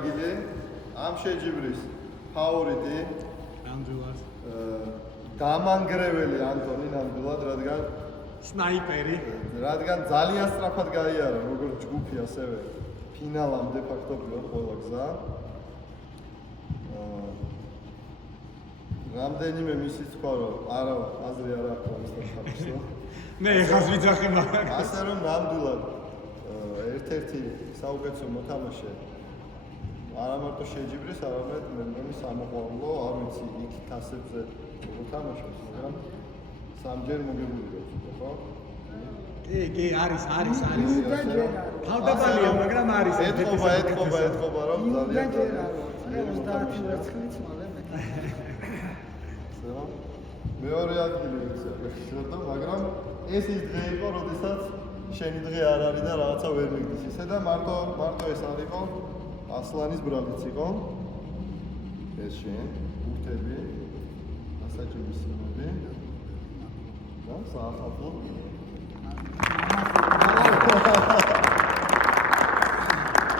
ამ შეჯიბრის ფავორიტი ნამდვილად გამანგრეველი ანტონი ნამდვილად რადგან ძალიან სწრაფად გაიარა როგორც ჯგუფი ასევე ფინალამდე ფაქტობრივად ყველა გზა რამდენიმე მისი თქვა რომ არა აზრი არ აქვს ამასთან შეხსო მე ეხას ვიძახე მაგრამ ასე რომ ნამდვილად ერთ-ერთი საუკეთესო მოთამაშე არა მარტო შეჯიბრის, არამედ მე მგონი სამოყვარულო, არ ვიცი, იქ თასებზე მოთამაშეს, მაგრამ სამჯერ მოგებული აქვს, ხო? კი, არის. თავდაბალია, მაგრამ არის. ეთყობა, რომ ძალიან ჯერ არ ვარ. 30 ვერცხლიც მალე. მეორე ადგილი ვიქცია, მაგრამ ეს ის დღე იყო, როდესაც შენი დღე არ არის და რაღაცა ვერ მიგდის. ისე და მარტო ეს არ იყო. ასლანის ბრალიც იყო ეს შენ ბურთები ასაჭების სიმები და საახალწლო